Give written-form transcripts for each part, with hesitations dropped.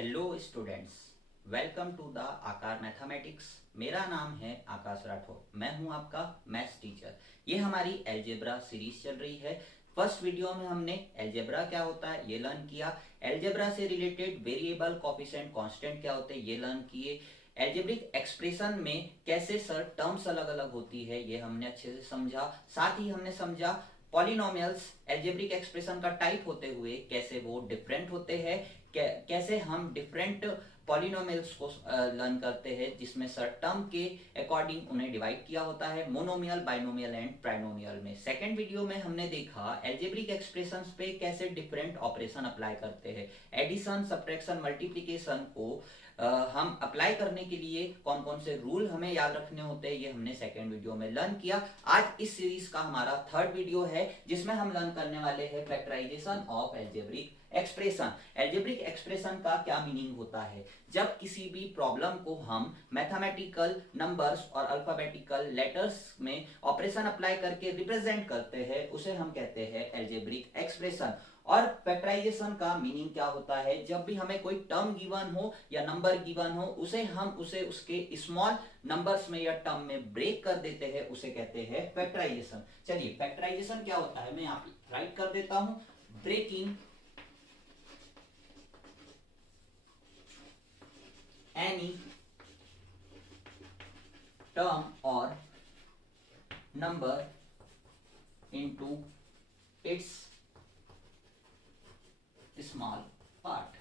Hello students, welcome to the Aakar mathematics. मेरा नाम है आकाश राठौर, मैं हूं आपका मैथ्स टीचर। ये हमारी एलजेब्रा सीरीज चल रही है। फर्स्ट वीडियो में हमने एलजेब्रा क्या होता है ये लर्न किया। एलजेब्रा से रिलेटेड वेरिएबल, कोफिशिएंट, कांस्टेंट क्या होते हैं ये लर्न किए। एल्जेब्रिक एक्सप्रेशन में कैसे सर टर्म्स अलग अलग होती है ये हमने अच्छे से समझा। साथ ही हमने समझा पॉलिनोमियल्स एल्जेब्रिक एक्सप्रेशन का टाइप होते हुए कैसे वो डिफरेंट होते हैं, कैसे हम डिफरेंट पॉलिनोमियल्स को लर्न करते हैं जिसमें सर टर्म के अकॉर्डिंग उन्हें डिवाइड किया होता है मोनोमियल, बाइनोमियल एंड ट्राइनोमियल में। सेकंड वीडियो में हमने देखा एल्जेब्रिक एक्सप्रेशंस पे कैसे डिफरेंट ऑपरेशन अप्लाई करते हैं। एडिशन, सब्ट्रैक्शन, मल्टीप्लिकेशन को हम अप्लाई करने के लिए कौन कौन से रूल हमें याद रखने होते हैं ये हमने सेकेंड वीडियो में लर्न किया। आज इस सीरीज का हमारा थर्ड वीडियो है जिसमें हम लर्न करने वाले हैं factorisation of algebraic expression. Algebraic expression का क्या मीनिंग होता है? जब किसी भी प्रॉब्लम को हम मैथमेटिकल नंबर्स और अल्फाबेटिकल लेटर्स में ऑपरेशन अप्लाई करके रिप्रेजेंट करते हैं उसे हम कहते हैं एल्जेब्रिक एक्सप्रेशन। और फैक्टराइजेशन का मीनिंग क्या होता है? जब भी हमें कोई टर्म गिवन हो या नंबर गिवन हो हम उसे उसके स्मॉल नंबर्स में या टर्म में ब्रेक कर देते हैं उसे कहते हैं फैक्टराइजेशन। चलिए फैक्टराइजेशन क्या होता है मैं यहाँ पे राइट कर देता हूं। ब्रेकिंग एनी टर्म और number into its small part,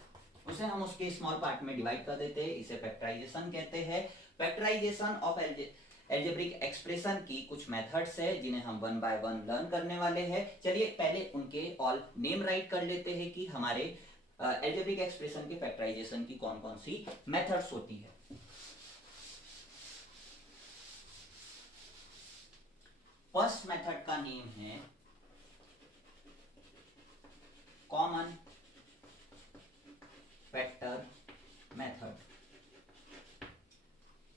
उसे हम उसके स्मॉल पार्ट में डिवाइड कर देते हैं, इसे फैक्टराइजेशन कहते हैं। फैक्टराइजेशन ऑफ एल्जेब्रिक एक्सप्रेशन की कुछ मेथड्स है जिन्हें हम वन बाय वन लर्न करने वाले हैं। चलिए पहले उनके ऑल नेम राइट कर लेते हैं कि हमारे एल्जेब्रिक एक्सप्रेशन के फैक्टराइजेशन की कौन कौन सी मेथड्स होती है। फर्स्ट मेथड का नेम है common factor method.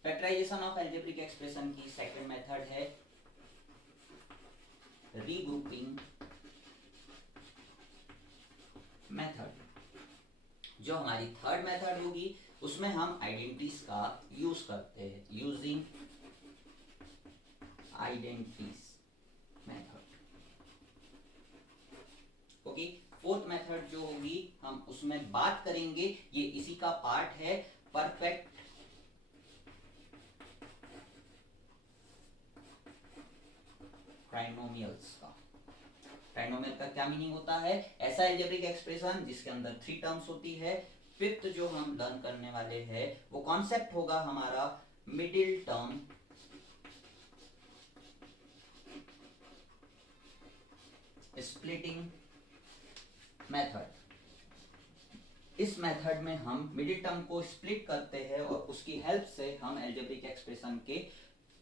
Factorisation of algebraic expression की सेकंड मेथड है रीग्रुपिंग मेथड। जो हमारी थर्ड मेथड होगी उसमें हम आइडेंटिटीज का यूज करते हैं, using identities method. Okay, fourth method जो होगी हम उसमें बात करेंगे, ये इसी का पार्ट है, परफेक्ट ट्राइनोमियल्स का। ट्राइनोमियल का क्या मीनिंग होता है? ऐसा एल्जेब्रिक एक्सप्रेशन जिसके अंदर थ्री टर्म्स होती है। फिफ्थ जो हम लर्न करने वाले हैं वो कॉन्सेप्ट होगा हमारा मिडिल टर्म स्प्लिटिंग मेथड। इस मेथड में हम मिडिल टर्म को स्प्लिट करते हैं और उसकी हेल्प से हम एल्जेब्रिक एक्सप्रेशन के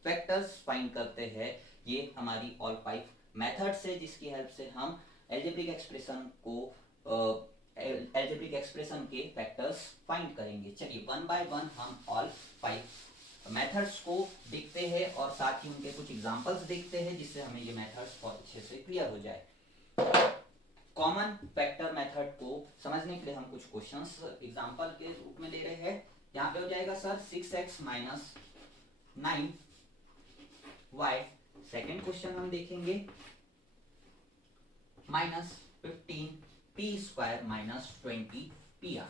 फैक्टर्स फाइंड करते हैं। ये हमारी ऑल 5 मेथड्स है जिसकी हेल्प से हम एल्जेब्रिक एक्सप्रेशन को एल्जेब्रिक एक्सप्रेशन के फैक्टर्स फाइंड करेंगे। चलिए वन बाय वन हम ऑल 5 मेथड्स को देखते हैं और साथ ही उनके कुछ एग्जांपल्स देखते हैं जिससे हमें ये मेथड्स बहुत अच्छे से क्लियर हो जाए। कॉमन फैक्टर मेथड को समझने के लिए हम कुछ क्वेश्चंस एग्जांपल के रूप में ले रहे हैं। यहाँ पे हो जाएगा sir 6x minus 9y। Second question हम देखेंगे minus 15p square minus 20pr।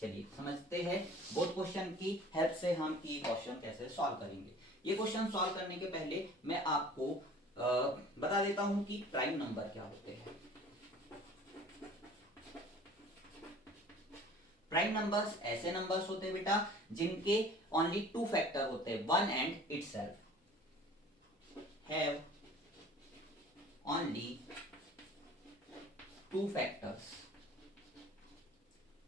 चलिए समझते हैं बोथ क्वेश्चन की हेल्प से हम ये क्वेश्चन कैसे सॉल्व करेंगे। ये क्वेश्चन सॉल्व करने के पहले मैं आपको बता देता हूं कि प्राइम नंबर क्या होते हैं। प्राइम नंबर्स ऐसे नंबर्स होते हैं बेटा जिनके ओनली 2 फैक्टर होते हैं, 1 and itself have only 2 factors,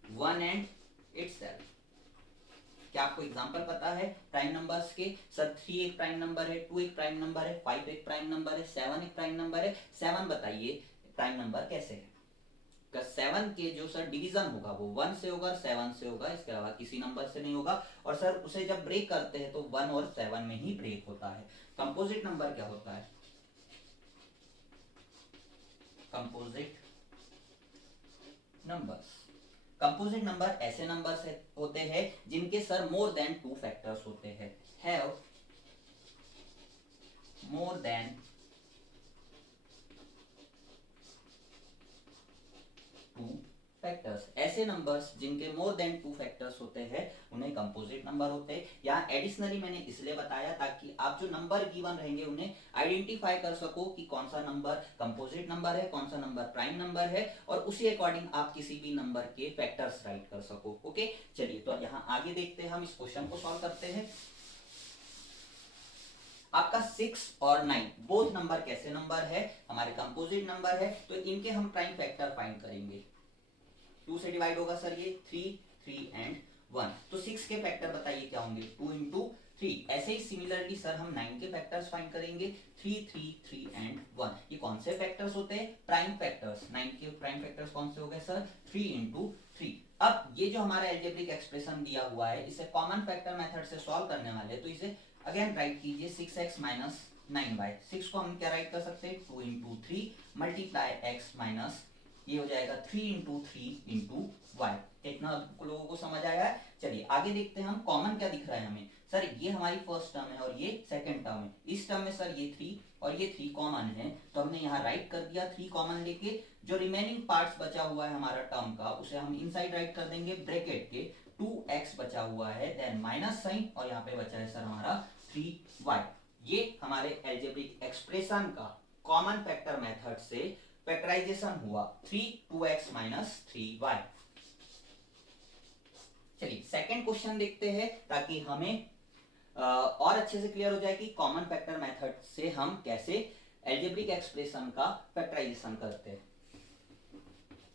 1 and itself. क्या आपको एग्जांपल पता है प्राइम नंबर्स के? सर 3 एक प्राइम नंबर है, 2 एक प्राइम नंबर है, 5 एक प्राइम नंबर है, 7 एक प्राइम नंबर है। 7 बताइए प्राइम नंबर कैसे है? 7 के जो सर डिवीजन होगा वो 1 से होगा, 7 से होगा, इसके अलावा किसी नंबर से नहीं होगा। और सर उसे जब ब्रेक करते हैं तो 1 और 7 में ही ब्रेक होता है। कंपोजिट नंबर क्या होता है? कंपोजिट नंबर्स कंपोजिट नंबर ऐसे नंबर्स होते हैं जिनके सर मोर देन 2 फैक्टर्स होते हैं, हैव मोर देन 2 फैक्टर्स। ऐसे नंबर्स जिनके मोर देन 2 फैक्टर्स होते हैं उन्हें कंपोजिट नंबर होते हैं। यहाँ एडिशनली मैंने इसलिए बताया ताकि आप जो नंबर गिवन रहेंगे उन्हें आइडेंटिफाई कर सको कि कौन सा नंबर कंपोजिट नंबर है, कौन सा नंबर प्राइम नंबर है, और उसी अकॉर्डिंग आप किसी भी नंबर के फैक्टर्स राइट कर सको। ओके, चलिए तो यहाँ आगे देखते हैं, हम इस क्वेश्चन को सॉल्व करते हैं। आपका 6 और 9 बोथ नंबर कैसे नंबर है, हमारे कंपोजिट नंबर है, तो इनके हम प्राइम फैक्टर फाइंड करेंगे। 2 से डिवाइड होगा सर ये 3, 3 एंड 1, तो 6 के फैक्टर बताइए क्या होंगे, 2 इंटू 3। ऐसे ही सिमिलरली सर हम 9 के फैक्टर्स फाइंड करेंगे, 3, 3, 3 एंड 1। ये कौन से फैक्टर्स होते हैं, प्राइम फैक्टर्स। 9 के प्राइम फैक्टर्स कौन से हो गए सर, 3 इंटू 3। अब ये जो हमारा एल्जेब्रिक एक्सप्रेशन दिया हुआ है इसे कॉमन फैक्टर मेथड से सॉल्व करने वाले, तो इसे अगेन राइट कीजिए 6x माइनस 9y। 6 को हम क्या राइट कर सकते हैं, 2 इंटू 3 मल्टीप्लाई x माइनस, ये हो जाएगा 3 इंटू 3 इंटू वाई। इतना लोगों को समझ आया है। चलिए आगे देखते हैं हम कॉमन क्या दिख रहा है हमें। सर ये हमारी फर्स्ट टर्म है और ये सेकंड टर्म है, इस टर्म में सर ये 3 और ये 3 कॉमन है, तो हमने यहाँ राइट कर दिया 3 कॉमन लेके। जो रिमेनिंग पार्ट्स बचा हुआ है हमारा टर्म का उसे हम इनसाइड राइट कर देंगे ब्रैकेट के, 2x बचा हुआ है, देन माइनस साइन, और यहाँ पे बचा है सर हमारा 3y। ये हमारे एल्जेब्रिक एक्सप्रेशन का कॉमन फैक्टर मेथड से फैक्टराइजेशन हुआ 3 2x माइनस 3y। चलिए सेकंड क्वेश्चन देखते हैं ताकि हमें और अच्छे से क्लियर हो जाए कि कॉमन फैक्टर मेथड से हम कैसे एल्जेब्रिक एक्सप्रेशन का फैक्टराइजेशन करते हैं।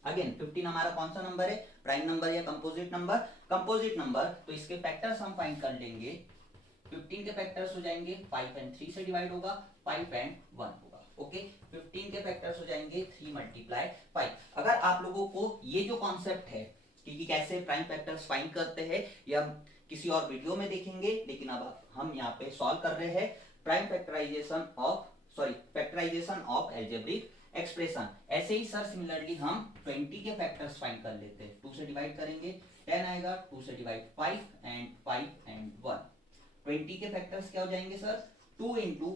अगेन 15 हमारा कौन सा नंबर है, प्राइम नंबर या कंपोजिट नंबर, कंपोजिट नंबर, तो इसके फैक्टर्स हम फाइंड कर लेंगे। 15 के फैक्टर्स हो जाएंगे 5 एंड 3 से डिवाइड होगा, 5 एंड 1 होगा। ओके, 15 के फैक्टर्स हो जाएंगे 3 मल्टीप्लाई 5। अगर आप लोगों को ये जो कॉन्सेप्ट है कि कैसे प्राइम फैक्टर्स फाइंड करते हैं या किसी और वीडियो में देखेंगे, लेकिन अब हम यहाँ पे सॉल्व कर रहे हैं prime factorisation of algebraic expression. ऐसे ही सर सिमिलरली हम 20 के फैक्टर्स फाइंड कर लेते हैं। 2 से डिवाइड करेंगे 10 आएगा, 2 से डिवाइड 5 एंड 1। 20 के फैक्टर्स क्या हो जाएंगे सर, 2 इंटू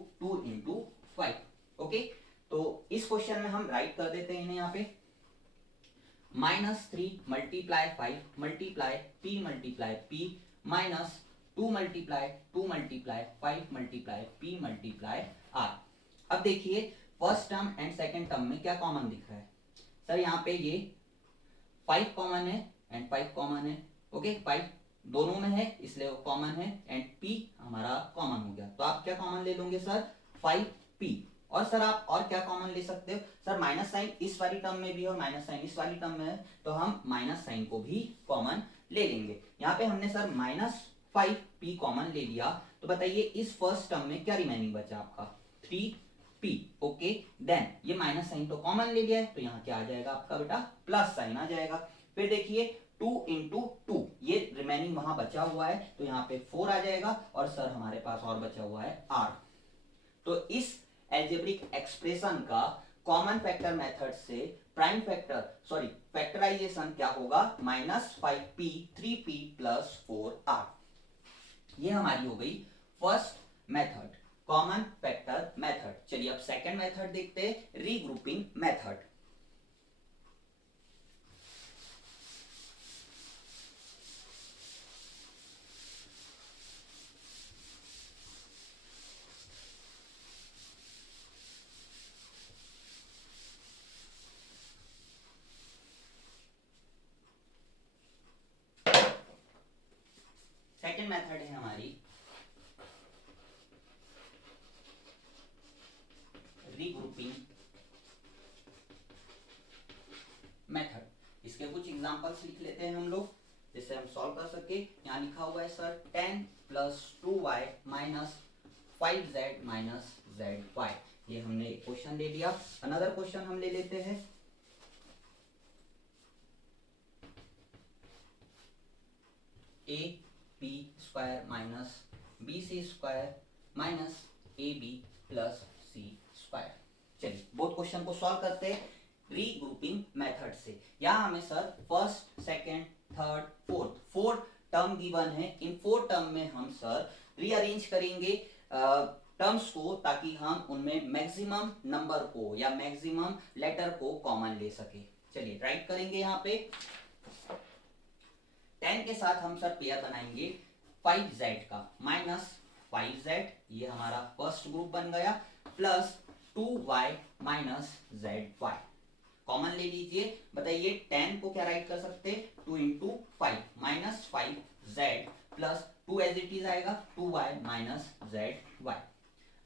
5। ओके, तो इस क्वेश्चन में हम राइट कर देते हैं इन्हें यहाँ पे, -3 multiply 5 multiply p multiply p minus 2 multiply 5 multiply p multiply r। अब देखिए first term and second term में क्या कॉमन दिख रहा है सर, यहाँ पे ये 5 कॉमन है एंड 5 कॉमन है। ओके, 5 दोनों में है इसलिए वो कॉमन है, एंड p हमारा कॉमन हो गया, तो आप क्या कॉमन ले लोगे सर, 5p। और सर आप और क्या कॉमन ले सकते हो सर, माइनस साइन इस वाली टर्म में भी है और माइनस साइन इस वाली टर्म में है, तो हम माइनस साइन को भी कॉमन ले लेंगे। यहाँ पे हमने सर -5p कॉमन ले लिया, तो बताइए इस फर्स्ट टर्म में क्या रिमेनिंग बचा आपका, 3p। ओके, देन ये माइनस साइन तो कॉमन ले लिया है, तो यहाँ क्या आ जाएगा आपका बेटा, प्लस साइन आ जाएगा। फिर देखिए 2 इंटू 2, ये रिमेनिंग वहां बचा हुआ है, तो यहाँ पे 4 आ जाएगा, और सर हमारे पास और बचा हुआ है r। तो इस एल्जेब्रिक एक्सप्रेशन का कॉमन फैक्टर मेथड से प्राइम फैक्टराइजेशन क्या होगा, -5p 3p प्लस 4r। ये हमारी हो गई first method, common factor method. चलिए अब सेकंड मेथड देखते हैं, रीग्रुपिंग मेथड। सेकंड मेथड है हमारी रीग्रुपिंग मेथड। इसके कुछ एग्जांपल्स लिख लेते हैं हम लोग जिससे हम सॉल्व कर सके। यहाँ लिखा हुआ है sir 10 plus 2y minus 5z minus zy। ये हमने क्वेश्चन ले लिया। अनदर क्वेश्चन हम ले लेते हैं, a b square minus bc square minus ab plus c square. चलिए बोथ क्वेश्चन को सॉल्व करते हैं। रीग्रुपिंग मेथड से। यहाँ हमें sir first, second, third, fourth term given है। इन 4 टर्म में हम सर रीअरेंज करेंगे टर्म्स को, ताकि हम उनमें मैक्सिमम नंबर को या मैक्सिमम लेटर को कॉमन ले सके। चलिए राइट करेंगे। यहाँ पे 10 के साथ हम सर पेयर बनाएंगे 5z का, माइनस 5z, ये हमारा फर्स्ट ग्रुप बन गया, plus 2y minus zy। Common ले लीजिए। बताइए 10 को क्या राइट कर सकते हैं, 2 into 5 minus 5z plus 2 as it is आएगा 2y माइनस zy।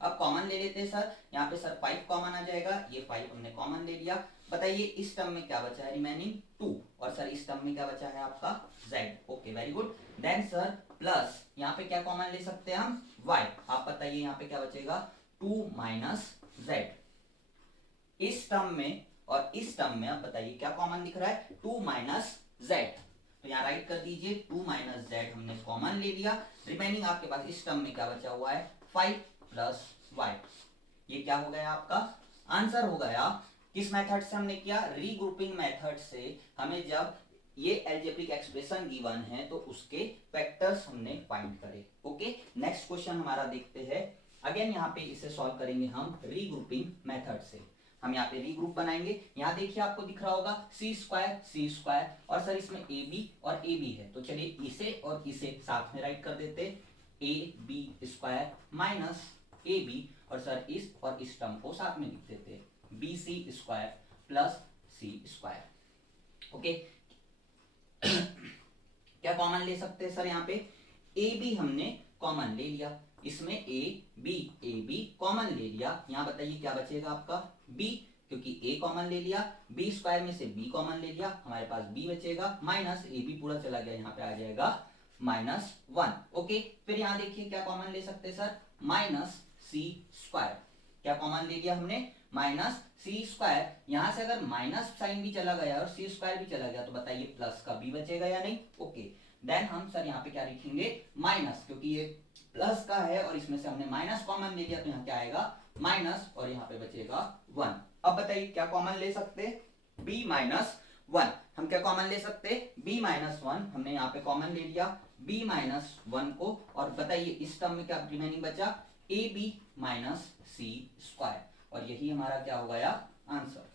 अब कॉमन ले लेते हैं सर। यहाँ पे सर 5 कॉमन आ जाएगा, ये 5 हमने कॉमन ले लिया। बताइए इस टर्म में क्या बचा है, रिमेनिंग 2, और सर इस टर्म में क्या बचा है आपका z। Okay very good. Then sir plus यहाँ पे क्या कॉमन ले सकते हैं हम, y। आप बताइए यहाँ पे क्या बचेगा, 2 माइनस z। इस टर्म में और इस टर्म में आप बताइए क्या कॉमन दिख रहा है, 2 माइनस z। तो यहाँ राइट कर दीजिए 2 माइनस z हमने कॉमन ले लिया। रिमेनिंग आपके पास इस टर्म में क्या बचा हुआ है, 5 प्लस y। ये क्या हो गया आपका आंसर हो गया। किस मेथड से हमने किया, रीग्रुपिंग मेथड से। हमें जब ये एल्जेब्रिक एक्सप्रेशन गिवन है तो उसके फैक्टर्स हमने फाइंड करे। ओके नेक्स्ट क्वेश्चन हमारा देखते हैं। अगेन यहाँ पे इसे सॉल्व करेंगे हम रीग्रुपिंग मेथड से। हम यहाँ पे रीग्रुप बनाएंगे। यहाँ देखिए आपको दिख रहा होगा सी स्क्वायर, और सर इसमें ए बी और ए बी है, तो चलिए इसे और इसे साथ में राइट कर देते, a b square minus a b, और सर इस और इस टर्म को साथ में लिख देते, b c square plus c square. Okay क्या कॉमन ले सकते हैं सर, यहाँ पे ए बी हमने कॉमन ले लिया, इसमें ए बी कॉमन ले लिया। यहाँ बताइए क्या बचेगा आपका, b, क्योंकि a कॉमन ले लिया, b स्क्वायर में से b कॉमन ले लिया, हमारे पास b बचेगा, माइनस ए बी पूरा चला गया, यहाँ पे आ जाएगा -1। ओके फिर यहाँ देखिए क्या कॉमन ले सकते हैं सर, माइनस सी स्क्वायर। क्या कॉमन ले लिया हमने, माइनस सी स्क्वायर। यहाँ से अगर माइनस साइन भी चला गया और सी स्क्वायर भी चला गया तो बताइए प्लस का b बचेगा या नहीं। ओके देन हम सर यहाँ पे क्या लिखेंगे, माइनस, क्योंकि ये प्लस का है और इसमें से हमने माइनस कॉमन ले लिया, तो यहाँ क्या आएगा माइनस, और यहाँ पे बचेगा 1। अब बताइए क्या कॉमन ले सकते, b माइनस 1। हम क्या कॉमन ले सकते, b माइनस 1 हमने यहाँ पे कॉमन ले लिया, b माइनस 1 को, और बताइए इस टर्म में क्या रिमेनिंग बचा, a b minus c square, और यही हमारा क्या हो गया आंसर।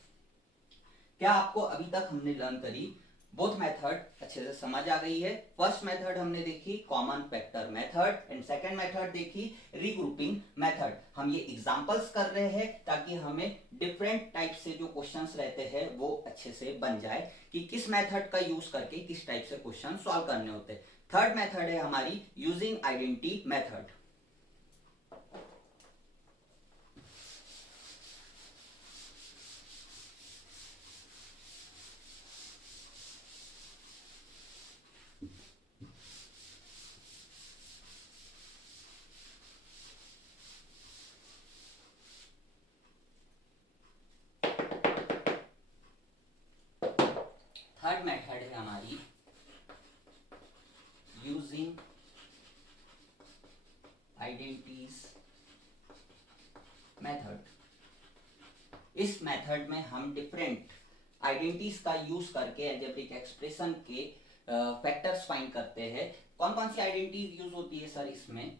क्या आपको अभी तक हमने लर्न करी बोथ मेथड अच्छे से समझ आ गई है। फर्स्ट मेथड हमने देखी common factor method, and second method देखी रीग्रुपिंग मेथड। हम ये एग्जांपल्स कर रहे हैं ताकि हमें डिफरेंट टाइप से जो क्वेश्चंस रहते हैं वो अच्छे से बन जाए कि किस मेथड का यूज करके किस टाइप से क्वेश्चन सॉल्व करने होते हैं। थर्ड मेथड है हमारी using identity method. Third method है हमारी यूजिंग आइडेंटिटीज मेथड। इस मेथड में हम डिफरेंट आइडेंटिटीज का यूज करके एल्जेब्रिक एक्सप्रेशन के फैक्टर्स फाइंड करते हैं। कौन कौन सी आइडेंटिटीज यूज होती है सर इसमें,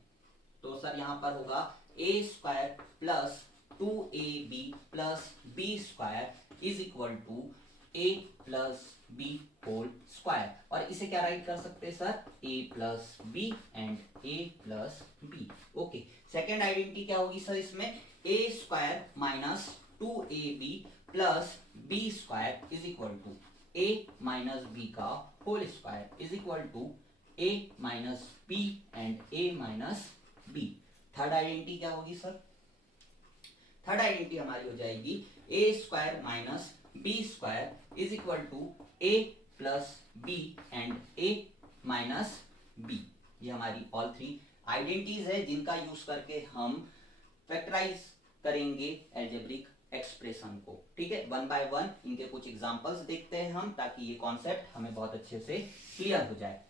तो सर यहाँ पर होगा a square plus 2ab plus b square is equal to a plus b whole square, और इसे क्या राइट कर सकते हैं sir, a plus b and a plus b. Okay second identity क्या होगी सर इसमें, a square minus 2ab plus b square is equal to a minus b का whole square is equal to a minus b and a minus b. Third identity क्या होगी sir, third identity हमारी हो जाएगी a square minus b square is equal to a plus b and a minus b. ये हमारी all three identities है जिनका use करके हम फैक्टराइज करेंगे एल्जेब्रिक एक्सप्रेशन को। ठीक है, वन बाय वन इनके कुछ एग्जांपल्स देखते हैं हम, ताकि ये कॉन्सेप्ट हमें बहुत अच्छे से क्लियर हो जाए।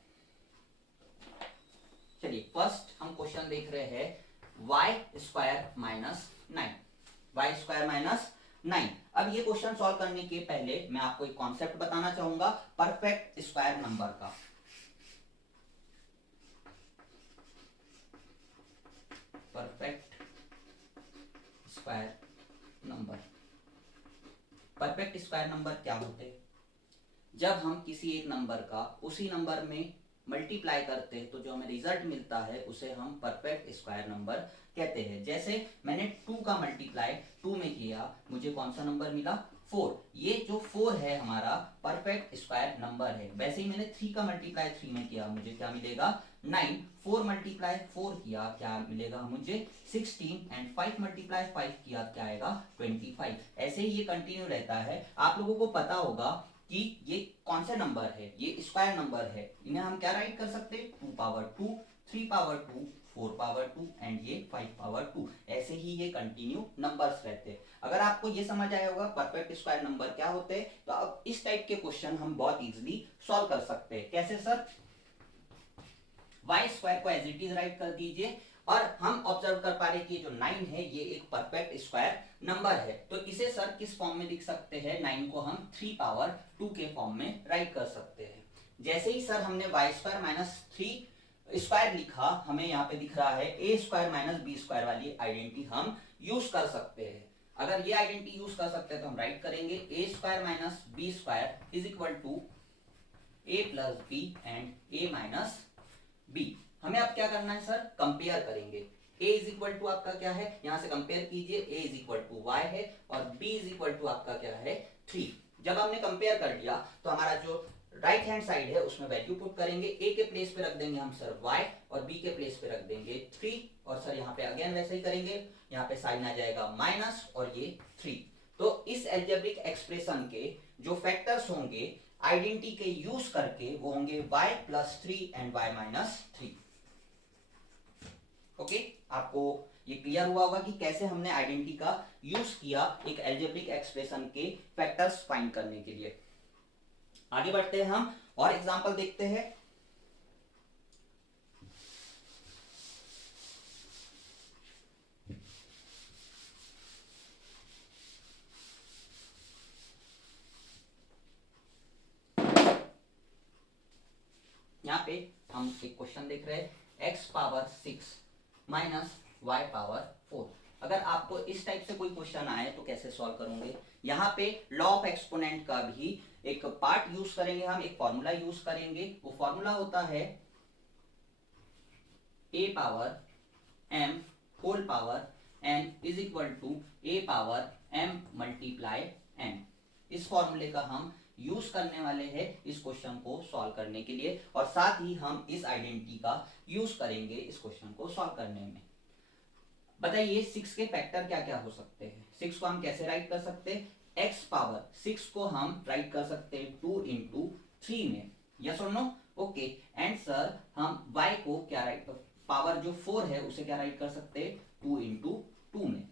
चलिए फर्स्ट हम क्वेश्चन देख रहे हैं y square minus 9। y square minus 9। अब ये क्वेश्चन सॉल्व करने के पहले मैं आपको एक कॉन्सेप्ट बताना चाहूंगा परफेक्ट स्क्वायर नंबर का। Perfect square number, perfect square number क्या होते हैं? जब हम किसी एक नंबर का उसी नंबर में मल्टीप्लाई करते हैं तो जो हमें रिजल्ट मिलता है उसे हम परफेक्ट स्क्वायर नंबर कहते हैं। जैसे मैंने 2 का मल्टीप्लाई 2 में किया, मुझे कौन सा नंबर मिला? 4। ये जो 4 है हमारा परफेक्ट स्क्वायर नंबर है। वैसे ही मैंने 3 का मल्टीप्लाई 3 में किया, मुझे क्या मिलेगा? 9। 4 मल्टीप्लाई 4 किया, क्या मिलेगा मुझे? 16। एंड 5 मल्टीप्लाई 5 किया, क्या आएगा? 25। ऐसे ही ये कंटिन्यू रहता है। आप लोगों को पता होगा कि ये कौन सा नंबर है, ये स्क्वायर नंबर है। इन्हें हम क्या राइट कर सकते हैं? 2 पावर 2, 3 पावर 2, 4 पावर 2 एंड ये 5 पावर 2। ऐसे ही ये कंटिन्यू नंबर्स रहते हैं। अगर आपको ये समझ आया होगा परफेक्ट स्क्वायर नंबर क्या होते हैं, तो अब इस टाइप के क्वेश्चन हम बहुत इजीली सॉल्व कर सकते हैं। कैसे सर? वाई स्क्वायर को एज इट इज राइट कर दीजिए और हम ऑब्जर्व कर पा रहे कि जो 9 है ये एक परफेक्ट स्क्वायर नंबर है। तो इसे सर किस फॉर्म में लिख सकते हैं? 9 को हम 3 पावर 2 के फॉर्म में राइट कर सकते हैं। जैसे ही सर हमने वाई स्क्वायर माइनस 3 स्क्वायर लिखा, हमें यहाँ पे दिख रहा है ए स्क्वायर माइनस बी स्क्वायर वाली आइडेंटिटी हम यूज कर सकते हैं। अगर ये आइडेंटिटी यूज कर सकते हैं तो हम राइट करेंगे a square minus b square is equal to a plus b and a minus b. हमें अब क्या करना है सर? कंपेयर करेंगे। a इज इक्वल टू आपका क्या है? यहां से कंपेयर कीजिए, a is equal to y है और b इज इक्वल टू आपका क्या है? 3। जब हमने कंपेयर कर लिया तो हमारा जो राइट हैंड साइड है उसमें वैल्यू पुट करेंगे। a के प्लेस पे रख देंगे हम सर y और b के प्लेस पे रख देंगे 3 और सर यहाँ पे अगेन वैसे ही करेंगे। यहाँ पे साइन आ जाएगा माइनस और ये 3। तो इस एल्जेब्रिक एक्सप्रेशन के जो फैक्टर्स होंगे आइडेंटिटी के यूज करके वो होंगे y plus 3 and y minus 3। Okay, आपको ये क्लियर हुआ होगा कि कैसे हमने आइडेंटिटी का यूज किया एक एल्जेब्रिक एक्सप्रेशन के फैक्टर्स फाइंड करने के लिए। आगे बढ़ते हैं हम और एग्जांपल देखते हैं। यहाँ पे हम एक क्वेश्चन देख रहे हैं x power 6 minus y power 4। अगर आपको इस टाइप से कोई क्वेश्चन आए तो कैसे सॉल्व करोगे? यहाँ पे लॉ ऑफ एक्सपोनेंट का भी एक पार्ट यूज करेंगे, हम एक फॉर्मूला यूज करेंगे। वो फॉर्मूला होता है a power m whole power n is equal to a power m multiply n। इस फॉर्मूले का हम यूज करने वाले हैं इस क्वेश्चन को सॉल्व करने के लिए और साथ ही हम इस आइडेंटिटी का यूज करेंगे इस क्वेश्चन को सॉल्व करने में। बताइए 6 के फैक्टर क्या क्या हो सकते हैं? 6 को हम कैसे राइट कर सकते हैं? x पावर 6 को हम राइट कर सकते हैं 2 इंटू 3 में। यस और नो? ओके। एंड सर हम y को क्या राइट, पावर जो 4 है उसे क्या राइट कर सकते हैं? 2 इंटू 2 में।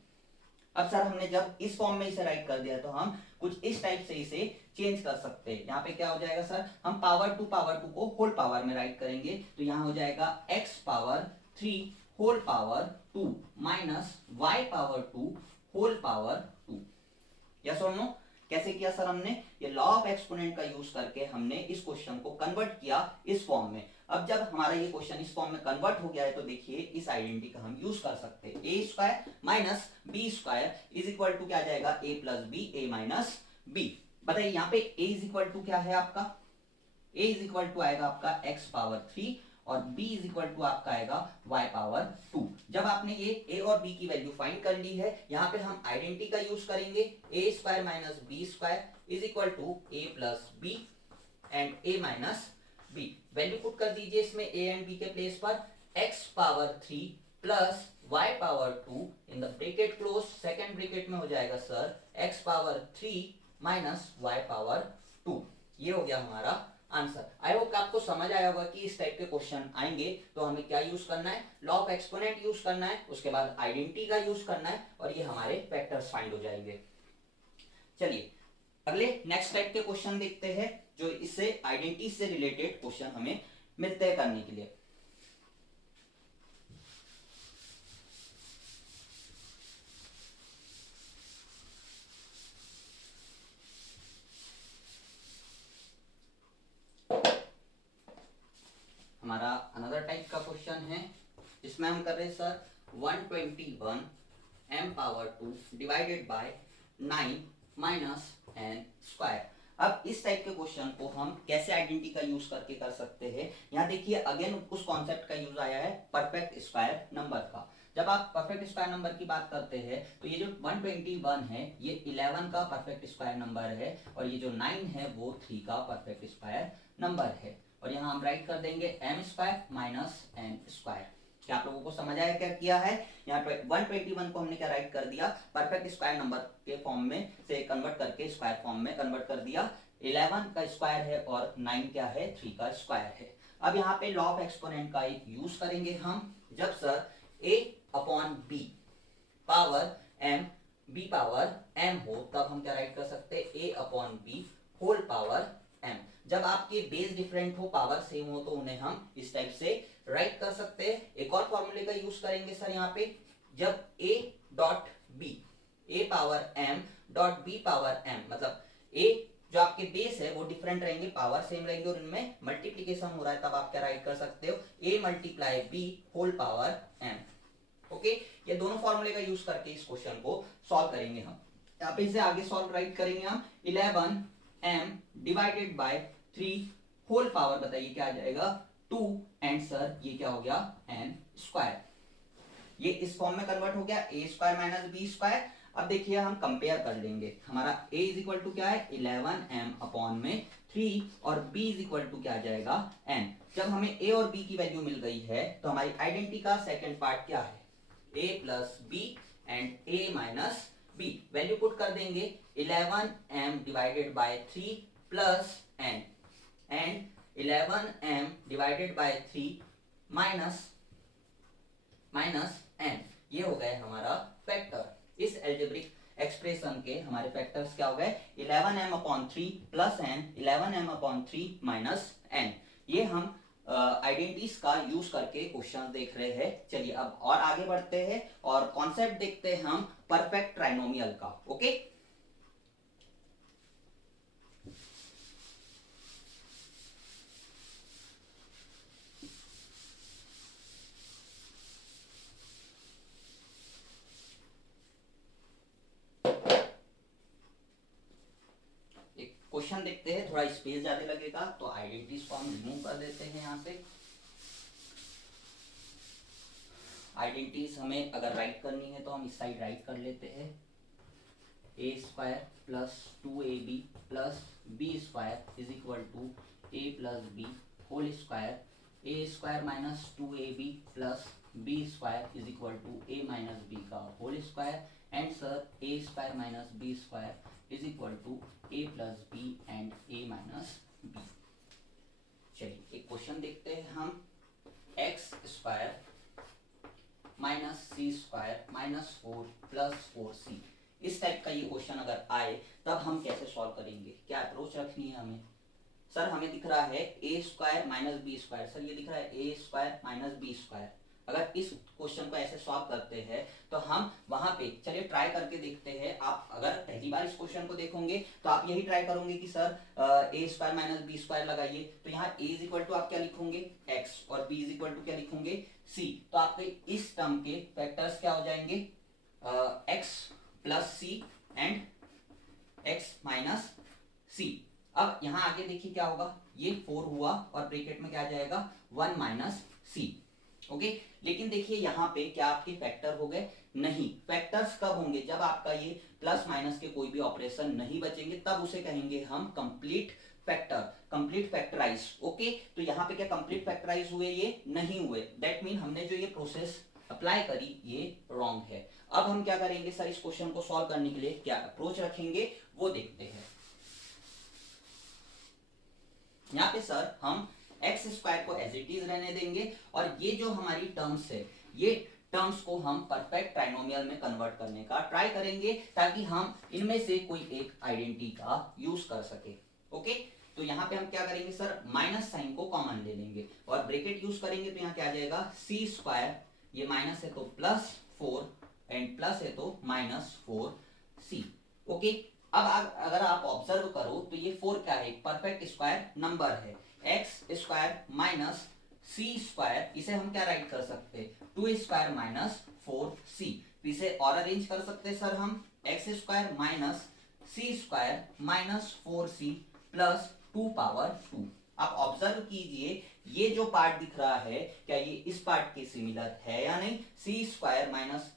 अब सर हमने जब इस फॉर्म में इसे राइट कर दिया तो हम कुछ इस टाइप से इसे चेंज कर सकते हैं। यहाँ पे क्या हो जाएगा सर? हम पावर 2 को होल पावर में राइट करेंगे तो यहाँ हो जाएगा x power 3 whole power 2 minus y power 2 whole power 2। Yes और नो? कैसे किया सर हमने? ये लॉ ऑफ एक्सपोनेंट का यूज करके हमने इस क्वेश्चन को कन्वर्ट किया इस फॉर्म में। अब जब हमारा ये क्वेश्चन इस फॉर्म में कन्वर्ट हो गया है तो देखिए इस आइडेंटिटी का हम यूज कर सकते हैं। A square minus b square is equal to क्या जाएगा? A plus b a minus b. बताइए यहाँ पे a इज इक्वल टू क्या है आपका? a इज इक्वल टू आएगा आपका x पावर 3 और b इज इक्वल टू आपका आएगा y पावर 2। जब आपने ये a और b की वैल्यू फाइंड कर ली है, यहाँ पे हम आइडेंटिटी का यूज करेंगे। a square minus b square is equal to a plus b and a minus b। Value put कर दीजिए इसमें a एंड b के प्लेस पर। x power 3 plus y power 2 in the bracket close, second bracket में हो जाएगा sir x power 3 minus y power 2। ये हो गया हमारा आंसर। आई होप आपको समझ आया होगा कि इस टाइप के क्वेश्चन आएंगे तो हमें क्या यूज करना है? लॉ ऑफ एक्सपोनेंट यूज करना है, उसके बाद आइडेंटिटी का यूज करना है और ये हमारे फैक्टर्स फाइंड हो जाएंगे। चलिए अगले नेक्स्ट टाइप के क्वेश्चन देखते हैं जो इससे आइडेंटिटी से रिलेटेड क्वेश्चन हमें मिलते हैं करने के लिए। एक्सप्रेशन है जिसमें हम कर रहे हैं sir 121 m power 2 divided by 9 minus n square. अब इस टाइप के क्वेश्चन को हम कैसे आइडेंटिटी का यूज करके कर सकते हैं, यहाँ देखिए अगेन उस कॉन्सेप्ट का यूज आया है परफेक्ट स्क्वायर नंबर का। जब आप परफेक्ट स्क्वायर नंबर की बात करते हैं तो ये जो 121 है ये 11 का परफेक्ट स्क्वायर नंबर है और ये जो 9 है वो 3 का परफेक्ट स्क्वायर नंबर है। और यहाँ हम राइट कर देंगे m square minus n square. क्या आप लोगों को समझ आया क्या किया है? यहाँ पे 121 को हमने क्या राइट कर दिया, परफेक्ट स्क्वायर नंबर के फॉर्म में से कन्वर्ट करके स्क्वायर फॉर्म में कन्वर्ट कर दिया। 11 का स्क्वायर है और 9 क्या है, 3 का स्क्वायर है। अब यहाँ पे लॉ ऑफ एक्सपोनेंट का एक यूज करेंगे हम। जब sir a upon b power m b power m हो तब हम क्या राइट कर सकते हैं, a upon b whole power m। जब आपके बेस डिफरेंट हो, पावर सेम हो तो उन्हें हम इस टाइप से राइट कर सकते हैं। एक और फॉर्मूले का यूज करेंगे सर यहाँ पे, जब a dot b a power m dot b power m, मतलब a जो आपके बेस है वो डिफरेंट रहेंगे, पावर सेम रहेंगे और इनमें मल्टीप्लीकेशन हो रहा है, तब आप क्या राइट कर सकते हो, a multiply b whole power m। Okay, ये दोनों फॉर्मूले का यूज करके इस क्वेश्चन को सॉल्व करेंगे हम। यहाँ पे इसे आगे सॉल्व राइट करेंगे हम, 11m divided by 3 whole power, बताइए क्या आ जाएगा, 2 एंड सर ये क्या हो गया, n स्क्वायर। ये इस फॉर्म में कन्वर्ट हो गया, a square minus b square. अब देखिए हम कंपेयर कर लेंगे, हमारा a इज इक्वल टू क्या है, 11m अपॉन में 3 और b इज इक्वल टू क्या आ जाएगा, n। जब हमें a और b की वैल्यू मिल गई है तो हमारी आइडेंटिटी का सेकंड पार्ट क्या है, a plus b and a minus b। Value put कर देंगे, 11m divided by 3 plus n and 11m divided by 3 minus n। ये हो गए हमारा फैक्टर। इस एल्जेब्रिक एक्सप्रेशन के हमारे फैक्टर्स क्या हो गए, 11m upon 3 plus n, 11m upon 3 minus n। ये हम आइडेंटिटीज का यूज करके क्वेश्चन देख रहे हैं। चलिए अब और आगे बढ़ते हैं और कॉन्सेप्ट देखते हैं हम परफेक्ट ट्राइनोमियल का। ओके, क्वेश्चन देखते हैं, थोड़ा स्पेस ज्यादा लगेगा तो आइडेंटिटीज को हम रिमूव कर देते हैं। यहाँ से आइडेंटिटीज हमें अगर राइट करनी है तो हम इस साइड राइट कर लेते हैं, a square plus 2ab plus b square is equal to a plus b whole square, a square minus 2ab plus b square is equal to a minus b का whole square and sir a square minus b square is equal to a plus b and a minus b। चलिए एक question देखते हैं हम, x square minus c square minus 4 plus 4c। इस type का ये question अगर आए तब हम कैसे सॉल्व करेंगे, क्या अप्रोच रखनी है हमें? सर हमें दिख रहा है a square minus b square, sir ये दिख रहा है a square minus b square. अगर इस क्वेश्चन को ऐसे सॉल्व करते हैं तो हम वहां पे, चलिए ट्राई करके देखते हैं। आप अगर पहली बार इस क्वेश्चन को देखोगे तो आप यही ट्राई करोगे कि sir a square minus b square लगाइए, तो यहाँ a इज इक्वल टू आप क्या लिखोगे, x और b इज इक्वल टू क्या लिखोगे, c। तो आपके इस टर्म के फैक्टर्स क्या हो जाएंगे, x plus c and x minus c। अब यहाँ आगे देखिए क्या होगा, ये 4 हुआ और ब्रैकेट में क्या आ जाएगा, 1 माइनस c। ओके, लेकिन देखिए यहाँ पे क्या आपके फैक्टर हो गए, नहीं। फैक्टर्स कब होंगे, जब आपका ये प्लस माइनस के कोई भी ऑपरेशन नहीं बचेंगे, तब उसे कहेंगे हम complete factor, complete factorise. Okay, तो यहाँ पे क्या कंप्लीट फैक्टराइज हुए, ये नहीं हुए, दैट मीन हमने जो ये प्रोसेस अप्लाई करी ये रॉन्ग है। अब हम क्या करेंगे सर, इस क्वेश्चन को सॉल्व करने के लिए क्या अप्रोच रखेंगे वो देखते हैं। यहाँ पे सर हम एक्स स्क्वायर को एज इट इज रहने देंगे और ये जो हमारी टर्म्स है, ये टर्म्स को हम परफेक्ट ट्राइनोमियल में कन्वर्ट करने का ट्राई करेंगे ताकि हम इनमें से कोई एक आइडेंटिटी का यूज कर सके। ओके, तो यहाँ पे हम क्या करेंगे सर, माइनस साइन को कॉमन ले लेंगे और ब्रैकेट यूज करेंगे, तो यहाँ क्या आ जाएगा, सी स्क्वायर, ये माइनस है तो प्लस 4 एंड प्लस है तो माइनस 4c। ओके, अब अगर आप ऑब्जर्व करो तो ये 4 क्या है, परफेक्ट स्क्वायर नंबर है, x square minus c square, इसे हम क्या राइट कर सकते हैं, 2 स्क्वायर माइनस 4c। इसे और अरेंज कर सकते हैं सर हम, x square minus c square minus 4c plus 2 power 2। आप ऑब्जर्व कीजिए ये जो पार्ट दिख रहा है क्या ये इस पार्ट के सिमिलर है या नहीं, c square minus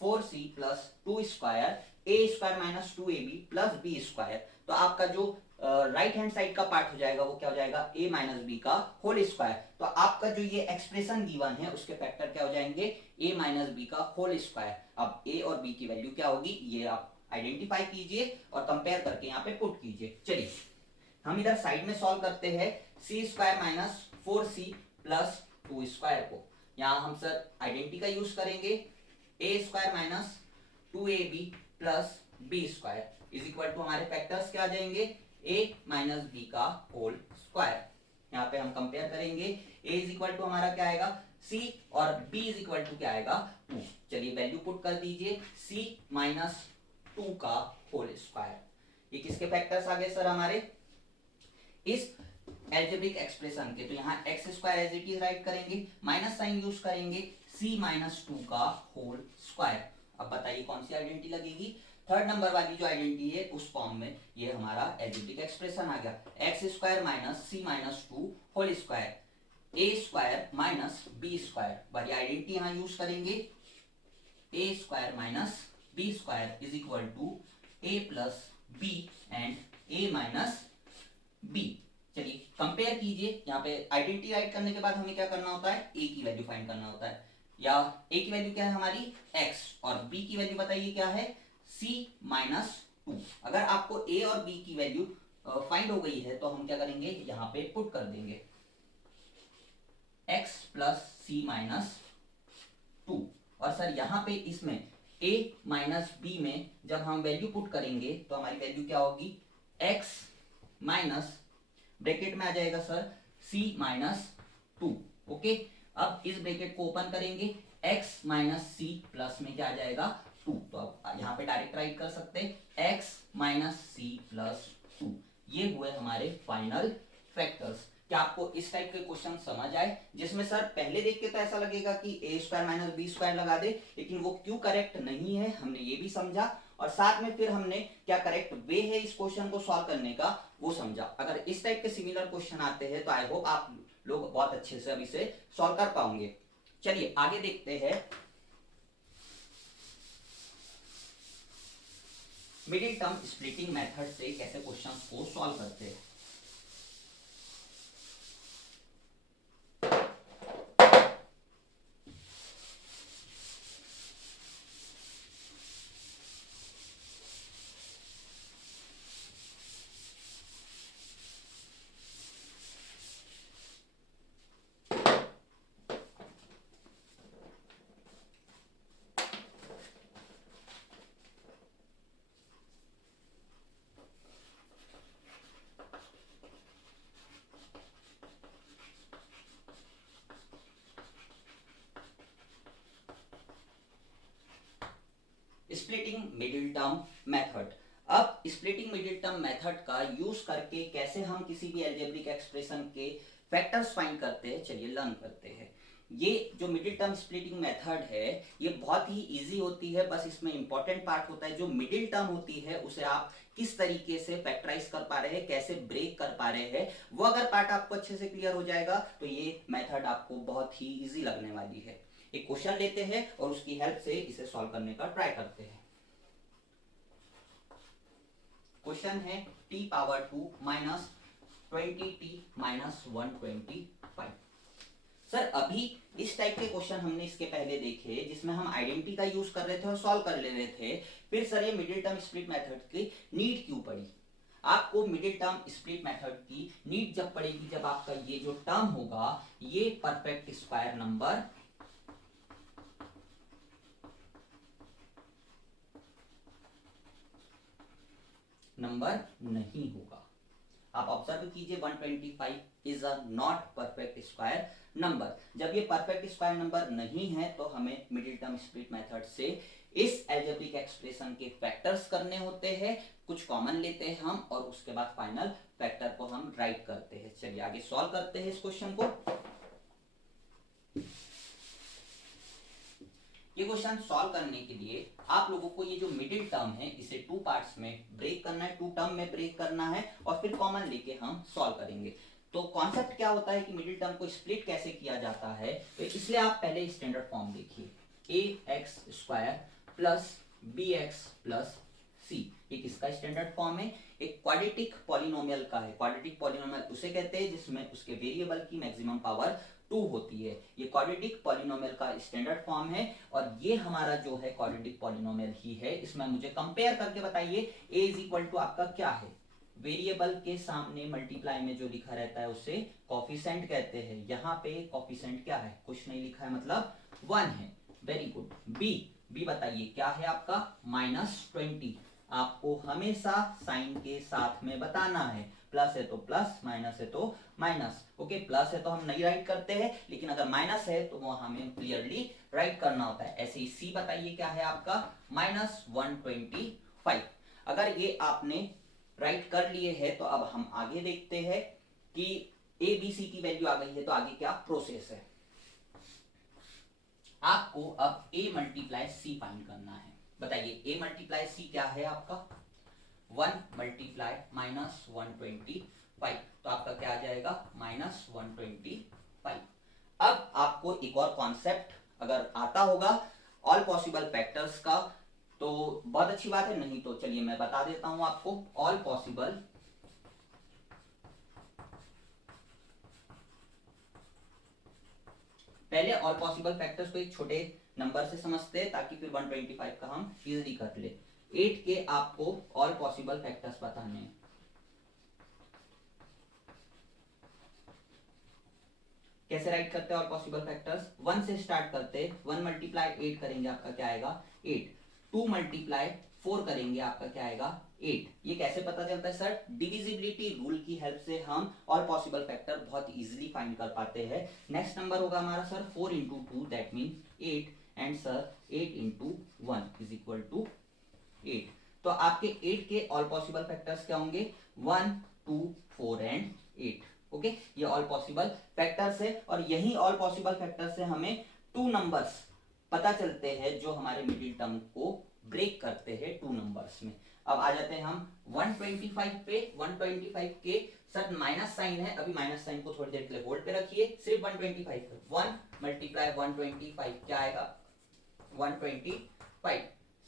4c plus 2 square a square minus 2ab plus b square. तो आपका जो राइट हैंड साइड का पार्ट हो जाएगा वो क्या हो जाएगा, a माइनस बी का होल स्क्वायर। तो आपका जो ये एक्सप्रेशन गिवन है उसके फैक्टर क्या हो जाएंगे, a माइनस बी का होल स्क्वायर। अब a और b की वैल्यू क्या होगी ये आप आइडेंटिफाई कीजिए और कंपेयर करके यहाँ पे पुट कीजिए। चलिए हम इधर साइड में सॉल्व करते हैं, c square minus 4c plus 2 square को यहाँ हम सर आइडेंटिटी का यूज करेंगे, a square minus 2ab plus b square is equal to हमारे फैक्टर्स क्या आ जाएंगे, a माइनस बी का होल स्क्वायर। यहाँ पे हम कंपेयर करेंगे, a इज इक्वल टू हमारा क्या आएगा c और b इज इक्वल टू क्या आएगा 2। चलिए वैल्यू पुट कर दीजिए, c माइनस 2 का होल स्क्वायर। ये किसके फैक्टर्स आ गए सर हमारे इस एल्जेब्रिक एक्सप्रेशन के। तो यहाँ x square as it is write करेंगे, माइनस साइन यूज करेंगे, c माइनस 2 का होल स्क्वायर। अब बताइए कौन सी आइडेंटिटी लगेगी, थर्ड नंबर वाली जो आइडेंटिटी है उस फॉर्म में ये हमारा एल्जेब्रिक एक्सप्रेशन आ गया, x square minus c minus 2 whole square, a square minus b square वाली आइडेंटिटी यहाँ यूज करेंगे, a square minus b square is equal to a plus b and a minus b. चलिए compare कीजिए, यहाँ पे identity right करने के बाद हमें क्या करना होता है, ए की वैल्यू फाइंड करना होता है, या ए की वैल्यू क्या है हमारी x और b की वैल्यू बताइए क्या है c माइनस 2। अगर आपको a और b की वैल्यू फाइंड हो गई है तो हम क्या करेंगे यहाँ पे पुट कर देंगे x प्लस सी माइनस 2। और सर यहाँ पे इसमें a माइनस बी में जब हम वैल्यू पुट करेंगे तो हमारी वैल्यू क्या होगी, x माइनस ब्रैकेट में आ जाएगा सर c माइनस 2। ओके, अब इस ब्रैकेट को ओपन करेंगे, x माइनस सी प्लस में क्या आ जाएगा 2। तो अब यहाँ पे डायरेक्ट राइट कर सकते हैं x माइनस सी प्लस 2। ये हुए हमारे फाइनल फैक्टर्स। क्या आपको इस टाइप के क्वेश्चन समझ आए, जिसमें सर पहले देख के तो ऐसा लगेगा कि ए स्क्वायर माइनस बी स्क्वायर लगा दे, लेकिन वो क्यों करेक्ट नहीं है हमने ये भी समझा, और साथ में फिर हमने क्या करेक्ट वे है इस क्वेश्चन को सॉल्व करने का वो समझा। अगर इस टाइप के सिमिलर क्वेश्चन आते हैं तो आई होप आप लोग बहुत अच्छे से अब इसे सॉल्व कर पाओगे। चलिए आगे देखते हैं, मिडिल टर्म स्प्लिटिंग मेथड से कैसे क्वेश्चंस को सॉल्व करते हैं। Splitting middle term method. अब स्प्लिटिंग मिडिल टर्म मेथड का यूज करके कैसे हम किसी भी अलजेब्रिक एक्सप्रेशन के फैक्टर्स फाइंड करते हैं, चलिए लर्न करते हैं। ये जो मिडिल टर्म स्प्लिटिंग मेथड है ये बहुत ही इजी होती है, बस इसमें इंपॉर्टेंट पार्ट होता है जो मिडिल टर्म होती है उसे आप किस तरीके से फैक्टराइज कर पा रहे हैं, कैसे ब्रेक कर पा रहे हैं, वो अगर पार्ट आपको अच्छे से क्लियर हो जाएगा तो ये मेथड आपको बहुत ही इजी लगने वाली है। एक क्वेश्चन लेते हैं और उसकी हेल्प से इसे सॉल्व करने का ट्राई करते हैं। क्वेश्चन है t power 2 minus 20t minus 125। Sir अभी इस टाइप के क्वेश्चन हमने इसके पहले देखे जिसमें हम आइडेंटिटी का यूज कर रहे थे और सॉल्व कर ले रहे थे, फिर सर ये मिडिल टर्म स्प्लिट मेथड की नीड क्यों पड़ी। आपको मिडिल टर्म स्प्लिट मेथड की नीड जब पड़ेगी जब आपका ये जो टर्म होगा ये परफेक्ट स्क्वायर नंबर नहीं होगा। आप ऑब्जर्व कीजिए 125 is a not perfect square number. जब ये परफेक्ट स्क्वायर नंबर नहीं है तो हमें मिडिल टर्म स्प्लिट मेथड से इस अलजेब्रिक एक्सप्रेशन के फैक्टर्स करने होते हैं, कुछ कॉमन लेते हैं हम और उसके बाद फाइनल फैक्टर को हम राइट करते हैं। चलिए आगे सॉल्व करते हैं इस क्वेश्चन को। ये क्वेश्चन सॉल्व करने के लिए आप लोगों को ये जो मिडिल टर्म है इसे टू पार्ट्स में ब्रेक करना है, टू टर्म में ब्रेक करना है और फिर कॉमन लेके हम सॉल्व करेंगे। तो कॉन्सेप्ट क्या होता है कि मिडिल टर्म को स्प्लिट कैसे किया जाता है, तो इसलिए आप पहले स्टैंडर्ड फॉर्म देखिए, ax² plus bx plus c, ये किसका स्टैंडर्ड फॉर्म है, एक क्वाड्रेटिक पॉलिनोमियल का है। क्वाड्रेटिक पॉलिनोमियल उसे कहते हैं जिसमें उसके वेरिएबल की मैक्सिमम पावर 2 होती है। ये क्वाड्रेटिक पॉलिनोमियल का स्टैंडर्ड फॉर्म है और ये हमारा जो है क्वाड्रेटिक पॉलिनोमियल ही है। इसमें मुझे कंपेयर करके बताइए a इज इक्वल टू आपका क्या है, वेरिएबल के सामने मल्टीप्लाई में जो लिखा रहता है उसे कोफिशिएंट कहते हैं। यहाँ पे कोफिशिएंट क्या है, कुछ नहीं लिखा है, मतलब 1 है। Very good. बी बताइए क्या है आपका, -20। आपको हमेशा साइन के साथ में बताना है, प्लस है तो प्लस, माइनस है तो माइनस। ओके, प्लस है तो हम नहीं राइट करते हैं, लेकिन अगर माइनस है तो वो हमें क्लियरली राइट करना होता है। ऐसे ही सी बताइए क्या है आपका, -125। अगर ये आपने राइट कर लिए हैं तो अब हम आगे देखते हैं कि ए बी सी की वैल्यू आ गई है तो आगे क्या प्रोसेस है। आपको अब a मल्टीप्लाई सी फाइंड करना है। बताइए a मल्टीप्लाई सी क्या है आपका, 1 मल्टीप्लाई -125, तो आपका क्या आ जाएगा, -125। अब आपको एक और कॉन्सेप्ट अगर आता होगा ऑल पॉसिबल फैक्टर्स का तो बहुत अच्छी बात है, नहीं तो चलिए मैं बता देता हूं आपको। ऑल पॉसिबल पहले ऑल पॉसिबल फैक्टर्स को एक छोटे नंबर से समझते हैं ताकि फिर 125 का हम इजीली कर ले। 8 के आपको ऑल पॉसिबल फैक्टर्स बताने हैं। कैसे राइट करते हैं ऑल पॉसिबल फैक्टर्स, 1 से स्टार्ट करते हैं। 1 मल्टीप्लाई 8 करेंगे आपका क्या आएगा 8, 2 मल्टीप्लाई 4 करेंगे आपका क्या आएगा 8। ये कैसे पता चलता है सर, डिविजिबिलिटी रूल की हेल्प से हम ऑल पॉसिबल फैक्टर बहुत इजीली फाइंड कर पाते हैं। नेक्स्ट नंबर होगा हमारा sir 4 into 2 that mean 8 and sir 8 into 1 is equal to 8। तो आपके 8 के ऑल पॉसिबल फैक्टर्स क्या होंगे, 1 2 4 एंड 8। ओके, ये ऑल पॉसिबल फैक्टर्स है और यही ऑल पॉसिबल फैक्टर से हमें 2 नंबर्स पता चलते हैं जो हमारे मिडिल टर्म को ब्रेक करते हैं 2 नंबर्स में। अब आ जाते हैं हम 125 पे। 125 के सर माइनस साइन है, अभी माइनस साइन को थोड़ी देर के लिए होल्ड पे रखिए। सिर्फ 125 पे 1 मल्टीप्लाई 125 क्या आएगा 125।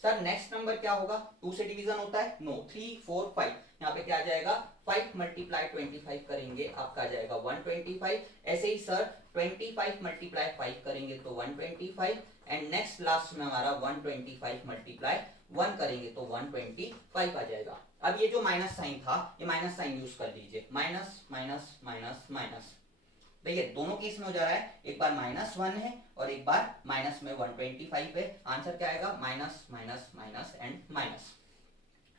सर नेक्स्ट नंबर क्या होगा, 2 से डिवीजन होता है, नो 3 4 5। यहाँ पे क्या आ जाएगा 5 मल्टीप्लाई 25 करेंगे आपका आ जाएगा 125। ऐसे ही सर 25 मल्टीप्लाई 5 करेंगे तो 125 एंड नेक्स्ट लास्ट में हमारा 125 मल्टीप्लाई 1 करेंगे तो 125 आ जाएगा। अब ये जो माइनस साइन था ये माइनस साइन यूज कर लीजिए, माइनस माइनस माइनस माइनस। देखिए दोनों केस में हो जा रहा है, एक बार -1 है और एक बार माइनस में 125 है। आंसर क्या आएगा minus minus minus and minus.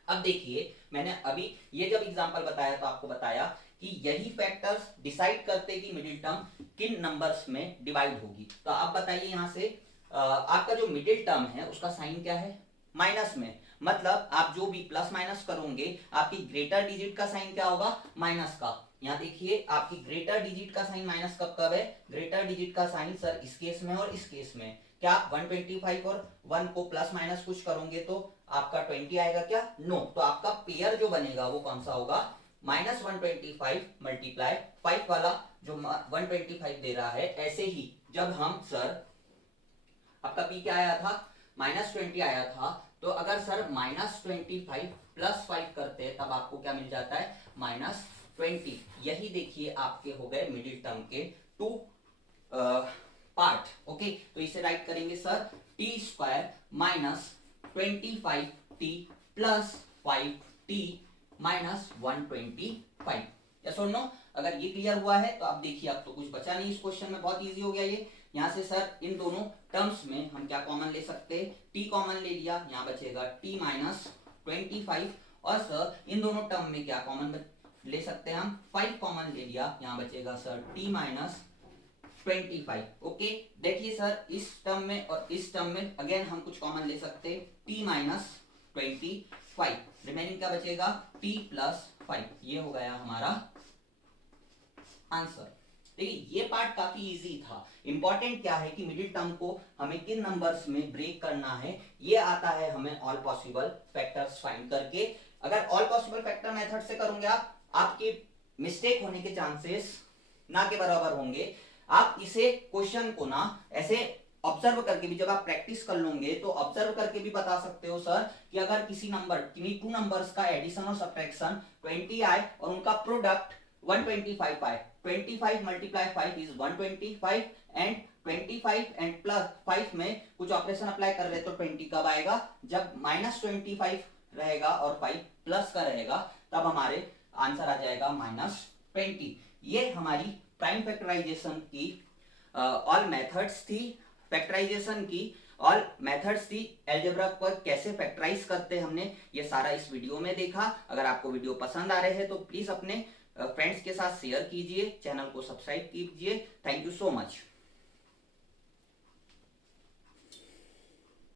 अब देखिए मैंने अभी ये जब एग्जांपल बताया तो आपको बताया कि यही फैक्टर्स डिसाइड करते हैं कि मिडिल टर्म किन नंबर्स में डिवाइड होगी। तो आप बताइए यहाँ से आपका जो मिडिल टर्म है उसका साइन क्या है, माइनस में, मतलब आप जो भी प्लस माइनस करोगे आपकी ग्रेटर डिजिट का साइन क्या होगा माइनस का। यहाँ देखिए आपकी ग्रेटर डिजिट का साइन माइनस कब कब है, ग्रेटर डिजिट का साइन सर इस केस में और इस केस में। क्या आप 125 और 1 को प्लस माइनस कुछ करोगे तो आपका 20 आएगा क्या, नो। तो आपका पेयर जो बनेगा वो कौन सा होगा, -125 मल्टीप्लाई 5 वाला जो 125 दे रहा है। ऐसे ही जब हम सर आपका पी क्या आया था -20 आया था, तो अगर सर -25 प्लस 5 करते हैं तब आपको क्या मिल जाता है -20। यही देखिए आपके हो गए मिडिल टर्म के 2 पार्ट। ओके, तो इसे राइट करेंगे sir t² -25t plus 5t -125। Yes और नो। अगर ये क्लियर हुआ है तो आप देखिए अब तो कुछ बचा नहीं इस क्वेश्चन में, बहुत इजी हो गया ये। यहाँ से सर इन दोनों टर्म्स में हम क्या कॉमन ले सकते हैं, t कॉमन ले लिया, यहाँ बचेगा t -25 और सर इन दोनों टर्म में क्या कॉमन ले सकते हैं हम, 5 कॉमन ले लिया, यहाँ बचेगा सर t -25। ओके, देखिए सर इस टर्म में और इस टर्म में अगेन हम कुछ कॉमन ले सकते हैं, t -25, रिमेनिंग क्या बचेगा t +5। ये हो गया हमारा आंसर। देखिए ये पार्ट काफी इजी था। इंपॉर्टेंट क्या है कि मिडिल टर्म को हमें किन नंबर्स में ब्रेक करना है, ये आता है हमें ऑल पॉसिबल फैक्टर्स फाइंड करके। अगर ऑल पॉसिबल फैक्टर मेथड से करोगे आप, आपके मिस्टेक होने के चांसेस ना के बराबर होंगे। आप इसे क्वेश्चन को ना ऐसे ऑब्जर्व करके भी, जब आप प्रैक्टिस कर लोगे तो ऑब्जर्व करके भी बता सकते हो सर कि अगर किसी नंबर, किन्हीं टू नंबर्स का एडिशन और सब्ट्रैक्शन 20 आए और उनका प्रोडक्ट 125 आए, 25 multiply 5 is 125 and 25 and plus 5 में कुछ ऑपरेशन अप्लाई कर रहे तो 20 कब आएगा, जब -25 रहेगा और 5 प्लस का रहेगा, तब हमारे आंसर आ जाएगा -20। ये हमारी प्राइम फैक्टराइजेशन की ऑल मेथड्स थी, फैक्टराइजेशन की ऑल मेथड्स थी। अलजेब्रा पर कैसे फैक्टराइज करते हमने ये सारा इस वीडियो में देखा। अगर आपको वीडियो पसंद आ रहे हैं तो प्लीज अपने फ्रेंड्स के साथ शेयर कीजिए, चैनल को सब्सक्राइब कीजिए। Thank you so much.